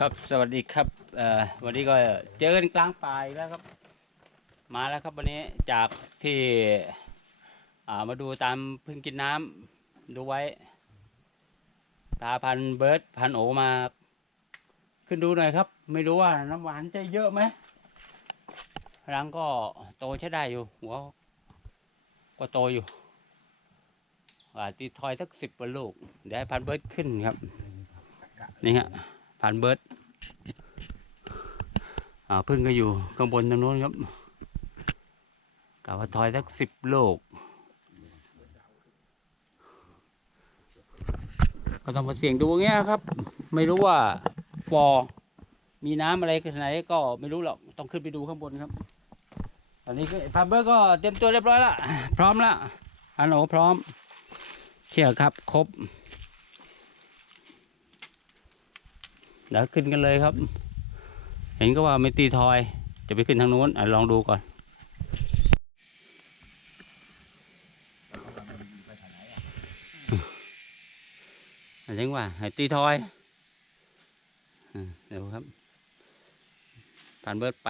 ครับสวัสดีครับวันนี้ก็เจอกันกลางป่าอีกแล้วครับ มาแล้วครับวันนี้จากที่ามาดูตามเพิ่งกินน้ำดูไว้ ตาพันเบิร์ดพันโอมา ขึ้นดูหน่อยครับ ไม่รู้ว่าน้ำหวานจะเยอะไหมรังก็โตใช้ได้อยู่ หัวก็โตอยู่ตีทอยสักสิบกว่าลูก เดี๋ยวให้พันเบิร์ดขึ้นครับ นี่ฮะ พันเบิร์ดพึ่งก็อยู่ข้างบนตรงนู้นครับกะว่าทอยสักสิบโลก ก็ต้องมาเสี่ยงดูเงี้ยครับ ไม่รู้ว่าฟอร์มีน้ำอะไรขนาดไหนก็ไม่รู้หรอก ต้องขึ้นไปดูข้างบนครับ ตอนนี้พันเบิร์ก็เตรียมตัวเรียบร้อยละ พร้อมละฮัลโหลพร้อม เชี่ยครับ ครบ ดี๋ยวขึ้นกันเลยครับ เห็นก็ว่าไม่ตีทอย จะไปขึ้นทางนู้นอะลองดูก่อนอันนี้ว่าให้ตีทอยเดี๋ยวครับผ่านเบิร์ดไป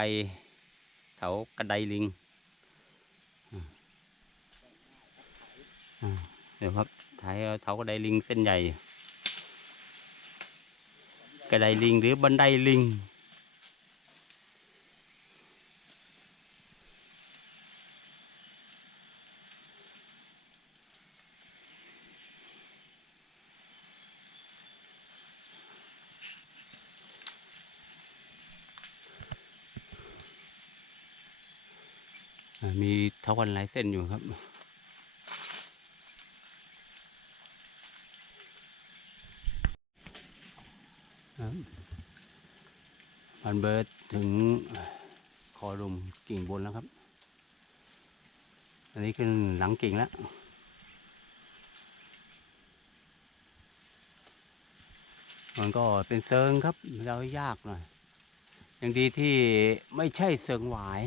แถวกระไดลิงเดี๋ยวครับถ่ายเอาแถวกระไดลิงเส้นใหญ่ ระไดลิงหรือบันไดลิง มีเท้าวันหลายเส้นอยู่ครับันเบิร์ดถึงคอรุมกิ่งบนแล้วครับ อันนี้ขึ้นหลังกิ่งแล้วมันก็เป็นเซิงครับเรายากหน่อยอย่างดีที่ไม่ใช่เซิงหวาย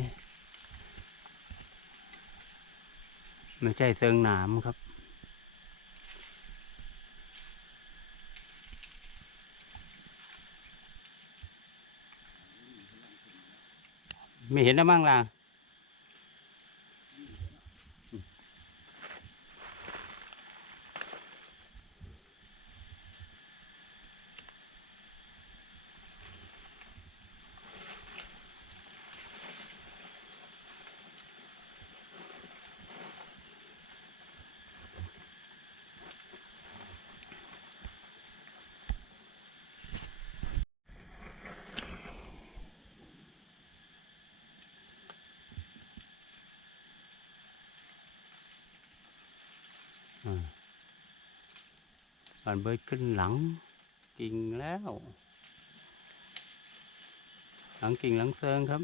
ไม่ใช่เซิงหนามครับ ไม่เห็นแล้วมั้งล่ะ ผ่านเบิดขึ้นหลังกิ่งแล้ว หลังกิ่งหลังเซิงครับ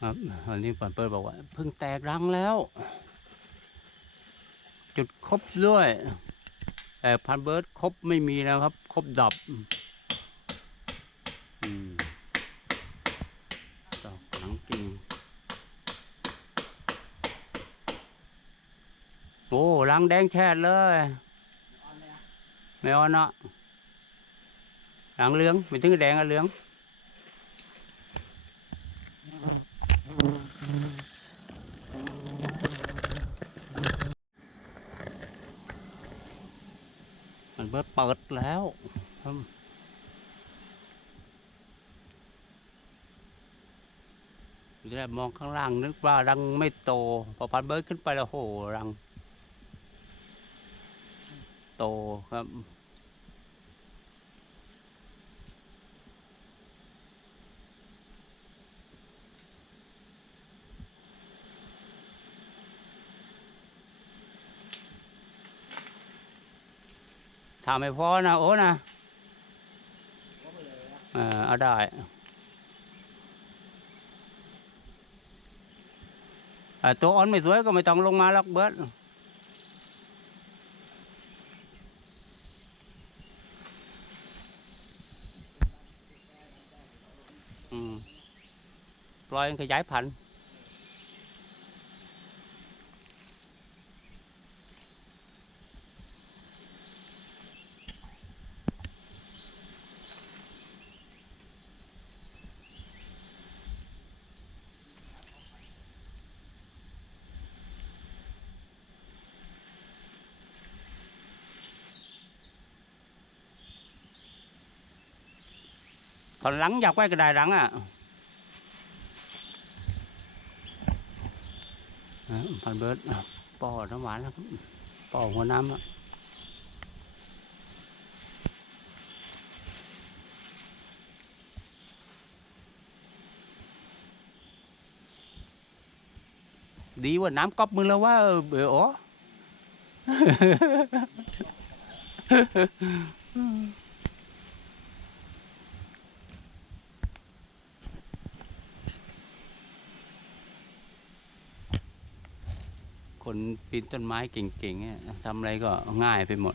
ครับวันนี้ปันเปิดบอกว่าเพิ่งแตกรังแล้ว จุดครบด้วยแต่พันเบิร์ดครบไม่มีแล้วครับ ครบดับอืมดอกหลังกิ่งโอ้รังแดงแช่เลย ไม่อ่อนเนาะหลังเหลืองไม่ถึงแดงอะเหลือง มันเบิดเปิดแล้วครับทีแรกมองข้างล่างนึกว่ารังไม่โต พอพันเบิร์ดขึ้นไปแล้วโหรัง โตครับ ถามไอ้พ่อนะโอ้นะเออเอาได้ตัวอ้อนไม่สวยก็ไม่ต้องลงมาลักเบิดปล่อยขยายพันธุ์ ผ่อนหลังอยากไว้กระดายหลังอะผ่นเบิร์ดป่อน้ำหวานครับป่อหัวน้ำดีว่าน้ำก๊อบมือแล้วว่าเบอ๋อ คนปีนต้นไม้เก่งๆเนี่ยทำอะไรก็ง่ายไปหมด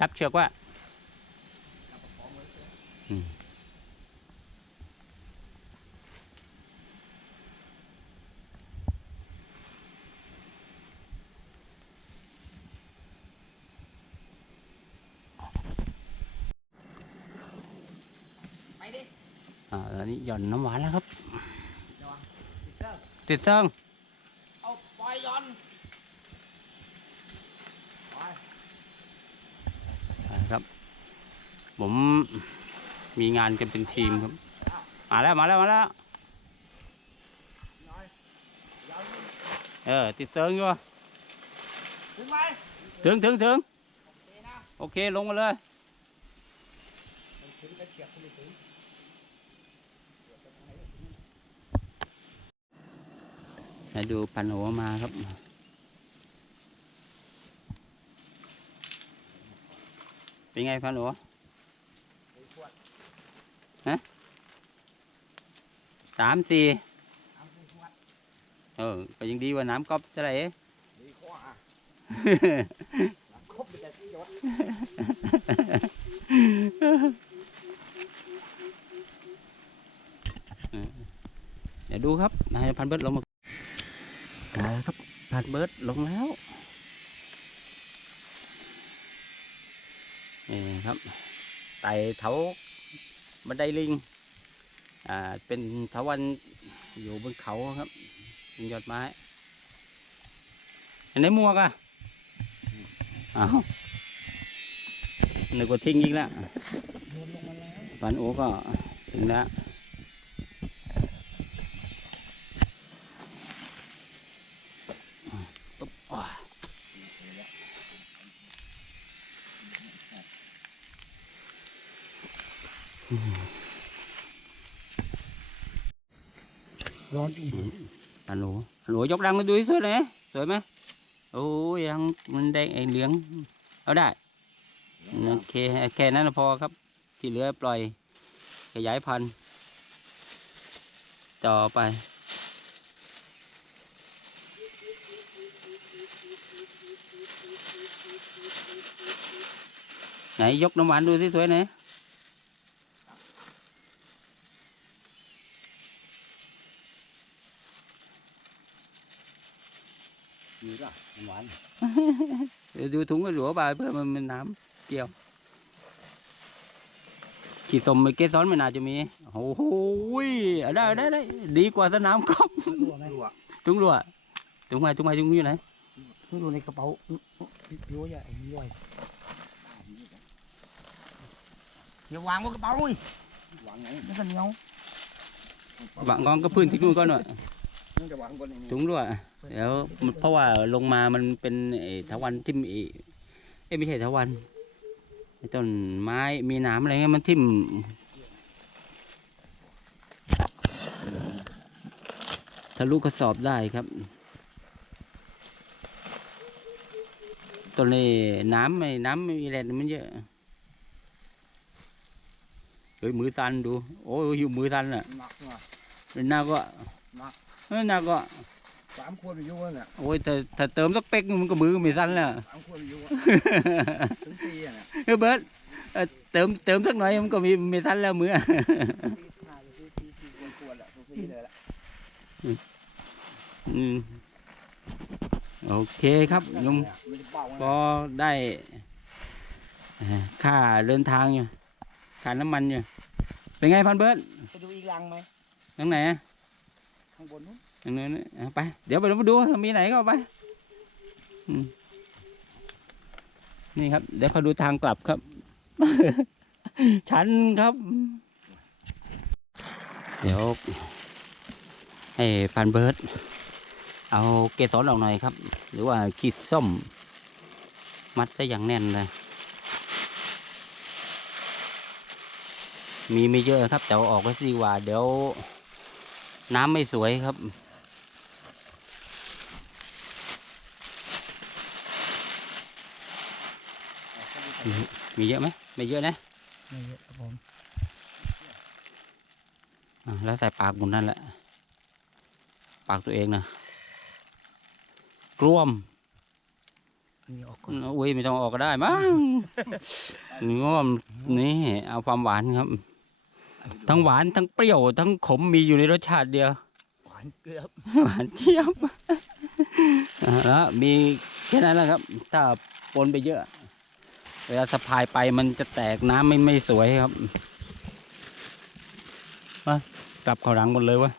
จับเชือกว่าอืม ไปดิ อ่าอันนี้หย่อนน้ำหวานแล้วครับเดี๋ยวติดเตอร์ติดตั้งเอาปล่อยย้อนไปครับ ผมมีงานกันเป็นทีมครับ มาแล้วมาแล้วมาแล้วน้อยยาวขึ้นเออ ติดเซิงอยู่ถึงไหมถึงถึงถึงดีนะโอเคลงมาเลย มันถึงกระเฉียบไม่ถึง มาดูพันโอมาครับ เป็นไงพันโอดีขวดสามสี่เออก็ยังดีกว่าน้ำก๊อบจะไรดีขวดอะเดี๋ยวดูครับนายพันเบิร์ดลงมา เอาละครับพันเบิร์ดลงแล้วนี่ครับไต่เถาบันไดลิงอ่าเป็นเถาวันอยู่บนเขาครับเป็นยอดไม้อันไหนหมวกอะอ้าวนึกว่าทิ้งอีกแล้วโยนลงมาแล้วปันโอก็ถึงแล้ว ร้อนอันโอปันโอยกดังมาดูสวยเลยสวยไหมโอ้ยดังมันแดงไอเหลือง เอาได้โอเคแค่นั้นพอครับ ที่เหลือปล่อย ขยายพันธุ์ต่อไปไหนยกน้ำหวานดูสิสวยไหนมีป่ะหวานเดี๋ยวดูถุงก็หลัวไปเพื่อมันเป็นน้ำเกี่ยวขีดสมไปเกสรไม่น่าจะมีโอ้โหยเอาได้ได้ได้ดีกว่าสนามกอล์ฟรั่วไหมรั่วถุงรั่วถุงไม้ถุงไม้ถุงอยู่ไหนไม่รู้ในกระเป๋าพี่ว่าใหญ่ย่อยอย่าวางบนกระเป๋าเลยวางไงไม่กันเหนียววางกองก็พื้นที่นู่นก่อนหน่อย มันจะวางบนนี้ถุงรั่วเดี๋ยวมันเพราะว่าลงมามันเป็นไอ้ถาวันทิ่มไอ้เอ้ยไม่ใช่ถาวันไอ้ต้นไม้มีหนามอะไรเงี้ยมันทิ่มทะลุกระสอบได้ครับ ต้นนี้น้ำไม่น้ำไม่มีแรงมันเยอะเฮ้ยมือสั่นดู โอ้ยอยู่มือสั่นอะหนักว่ะเป็นหน้าก็หนัก เออหน้าก็สามคนอยู่วะเนี่ยโอ้ยแต่ถ้าเติมสักเป๊กนึงมันก็มือไม่สั่นแล้วสามคนอยู่วะถึงปีอะเนี่ยเฮ้ยเบิร์ตเออเติมเติมสักหน่อยมันก็มีไม่สั่นแล้วมือปีห้าปีปีปีควรๆแหละทุกปีเลยละอืมโอเคครับยมไม่ได้เบาก็นะได้เอ่อค่าเดินทางอยู่ค่าน้ำมันอยู่เป็นไงพันเบิร์ตไปดูอีกรังไหมทางไหนอะ ข้างบนนู้นทางนู้นไป เดี๋ยวไปดูมีไหนก็ไปนี่ครับ เดี๋ยวเขาดูทางกลับครับ ชันครับ เดี๋ยวให้พันเบิร์ตเอาเกสรออกหน่อยครับ หรือว่าขีดส้ม มัดซะอย่างแน่นเลยมีไม่เยอะครับแต่อออกไว้ดีกว่าเดี๋ยว น้ำไม่สวยครับ มีเยอะไหมไม่เยอะนะนี่ครับผมอะแล้วใส่ปากหมุนนั่นแหละ ปากตัวเองนะกลวมอันนี้ออกก่อนอุ้ยไม่ต้องออกก็ได้มั้งงอมนี่เอาความหวานครับ ทั้งหวานทั้งเปรี้ยวทั้งขมมีอยู่ในรสชาติเดียว หวานเกลือบหวานเจี๊ยบอ่าแล้วมีแค่นั้นแหละครับ ถ้าปนไปเยอะ เวลาสะพายไปมันจะแตกน้ำไม่ไม่สวยครับมากลับเขาหลังหมดเลยวะ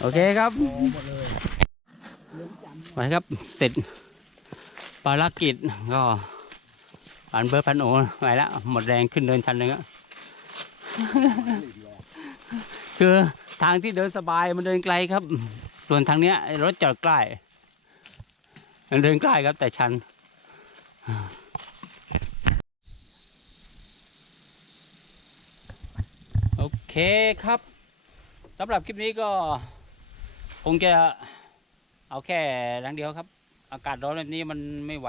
โอเคครับโอ้หมดเลยไปครับเสร็จภารกิจก็ ผ่านเบอร์พันโอไปแล้วหมดแรงขึ้นเดินชันเลยอะคือทางที่เดินสบายมันเดินไกลครับ ส่วนทางเนี้ยไอ้รถจอดใกล้มันเดินใกล้ครับ แต่ชันโอเคครับสำหรับคลิปนี้ก็คงจะเอาแค่ดังเดียวครับ อากาศร้อนแบบนี้มันไม่ไหว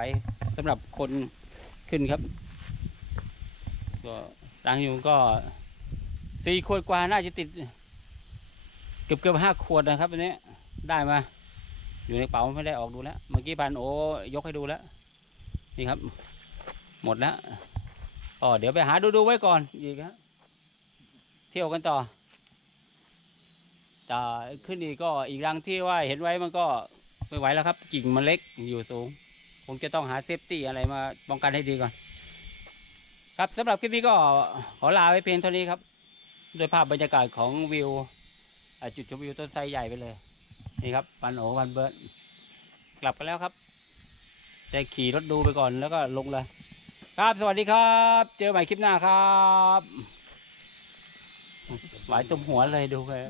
สำหรับคน ขึ้นครับ ก็ตังอยู่ก็สี่ขวดกว่าน่าจะติด เกือบเกือบห้าขวดนะครับอันนี้ได้มา อยู่ในกระเป๋าไม่ได้ออกดูแล้ว เมื่อกี้พันโอยกให้ดูแล้ว นี่ครับ หมดแล้วอ๋อเดี๋ยวไปหาดูดูไว้ก่อนอีกฮะเที่ยวกันต่อจะขึ้นอีกก็อีกรังที่ว่าเห็นไว้มันก็ไม่ไหวแล้วครับ กิ่งมันเล็กอยู่สูง คงจะต้องหาเซฟตี้อะไรมาป้องกันให้ดีก่อน ครับสำหรับคลิปนี้ก็ขอลาไว้เพียงเท่านี้ครับด้วยภาพบรรยากาศของวิวจุดชมวิวต้นไทรใหญ่ไปเลย นี่ครับปันโอวันเบิร์ดกลับกันแล้วครับจะขี่รถดูไปก่อนแล้วก็ลงเลย ครับสวัสดีครับ เจอใหม่คลิปหน้าครับหวายตุ่มหัวเลยดูเลย